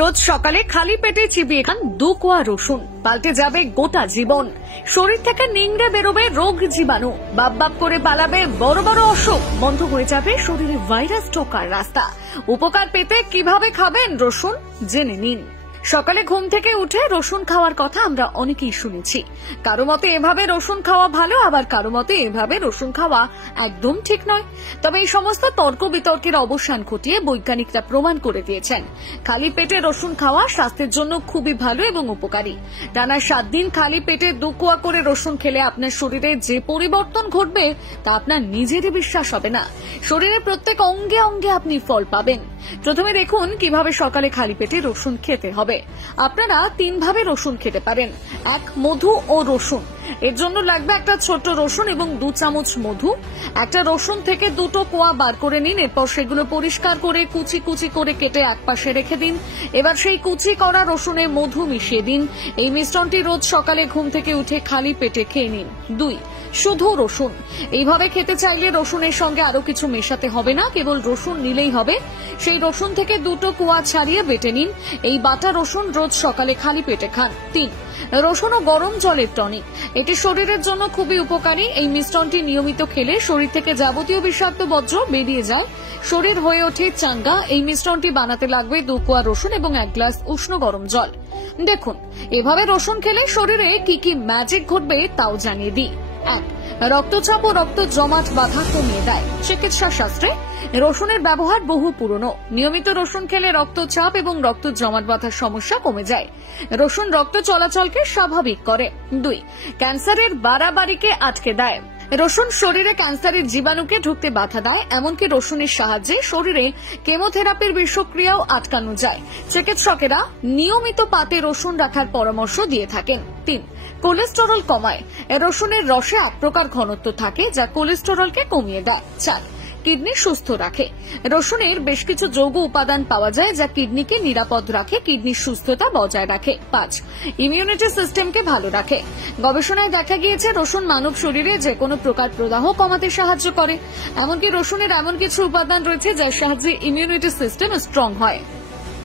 রোজ সকালে খালি পেটে চিবিয়ে খান 2 কোয়া রসুন, পাল্টে যাবে গোটা জীবন। শরীর থেকে নিংড়ে বেরোবে রোগ জীবাণু, বাপ করে পালাবে বড় বড় অসুখ, বন্ধ হয়ে যাবে শরীরে ভাইরাস ঢোকার রাস্তা। উপকার পেতে কিভাবে খাবেন রসুন জেনে নিন। সকালে ঘুম থেকে উঠে রসুন খাওয়ার কথা আমরা অনেকেই শুনেছি। কারো মতে এভাবে রসুন খাওয়া ভালো, আবার কারো মতে এভাবে রসুন খাওয়া একদম ঠিক নয়। তবে এই সমস্ত তর্ক বিতর্কের অবসান ঘটিয়ে বৈজ্ঞানিকরা প্রমাণ করে দিয়েছেন খালি পেটে রসুন খাওয়া স্বাস্থ্যের জন্য খুবই ভালো এবং উপকারী। টানা 7 দিন খালি পেটে 2 কোয়া করে রসুন খেলে আপনার শরীরে যে পরিবর্তন ঘটবে তা আপনার নিজেরই বিশ্বাস হবে না। শরীরের প্রত্যেক অঙ্গে অঙ্গে আপনি ফল পাবেন। প্রথমে দেখুন কিভাবে সকালে খালি পেটে রসুন খেতে হবে। আপনারা 3 ভাবে রসুন খেতে পারেন। 1, মধু ও রসুন। এর জন্য লাগবে একটা ছোট্ট রসুন এবং 2 চামচ মধু। একটা রসুন থেকে 2টো কোয়া বার করে নিন, এরপর সেগুলো পরিষ্কার করে কুচি কুচি করে কেটে একপাশে রেখে দিন। এবার সেই কুচি করা রসুনে মধু মিশিয়ে দিন। এই মিশ্রণটি রোজ সকালে ঘুম থেকে উঠে খালি পেটে খেয়ে নিন। 2, শুধু রসুন। এইভাবে খেতে চাইলে রসুনের সঙ্গে আরো কিছু মেশাতে হবে না, কেবল রসুন নিলেই হবে। সেই রসুন থেকে 2টো কোয়া ছাড়িয়ে বেটে নিন। এই বাটা রসুন রোজ সকালে খালি পেটে খান। 3, রসুন ও গরম জলের টনিক। এটি শরীরের জন্য খুবই উপকারী। এই মিশ্রণটি নিয়মিত খেলে শরীর থেকে যাবতীয় বিষাক্ত বর্জ্য বেরিয়ে যায়, শরীর হয়ে ওঠে চাঙ্গা। এই মিশ্রণটি বানাতে লাগবে 2 কোয়া রসুন এবং 1 গ্লাস উষ্ণ গরম জল। দেখুন এভাবে রসুন খেলে শরীরে কি কি ম্যাজিক ঘটবে তাও জানিয়ে দিই। 1, রক্তচাপ ও রক্ত জমাট বাঁধা কমিয়ে দেয়। চিকিৎসা শাস্ত্রে রসুনের ব্যবহার বহু পুরনো। নিয়মিত রসুন খেলে রক্তচাপ এবং রক্ত জমাট বাঁধার সমস্যা কমে যায়। রসুন রক্ত চলাচলকে স্বাভাবিক করে। 2, ক্যান্সারের বাড়াবাড়িকে আটকে দেয়। রসুন শরীরে ক্যান্সারের জীবাণুকে ঢুকতে বাধা দেয়। এমনকি রসুনের সাহায্যে শরীরে কেমোথেরাপির বিষক্রিয়াও আটকানো যায়। চিকিৎসকেরা নিয়মিত পাতে রসুন রাখার পরামর্শ দিয়ে থাকেন। 3, কোলেস্টেরল কমায়। রসুনের রসে এক প্রকার ঘনত্ব থাকে যা কোলেস্টেরলকে কমিয়ে দেয়। 4, কিডনি সুস্থ রাখে। রসুনের বেশ কিছু যৌগ উপাদান পাওয়া যায় যা কিডনিকে নিরাপদ রাখে, কিডনির সুস্থতা বজায় রাখে। 5, ইমিউনিটি সিস্টেমকে ভালো রাখে। গবেষণায় দেখা গিয়েছে রসুন মানব শরীরে যে কোনো প্রকার প্রদাহ কমাতে সাহায্য করে। এমনকি রসুনের এমন কিছু উপাদান রয়েছে যার সাহায্যে ইমিউনিটি সিস্টেম স্ট্রং হয়।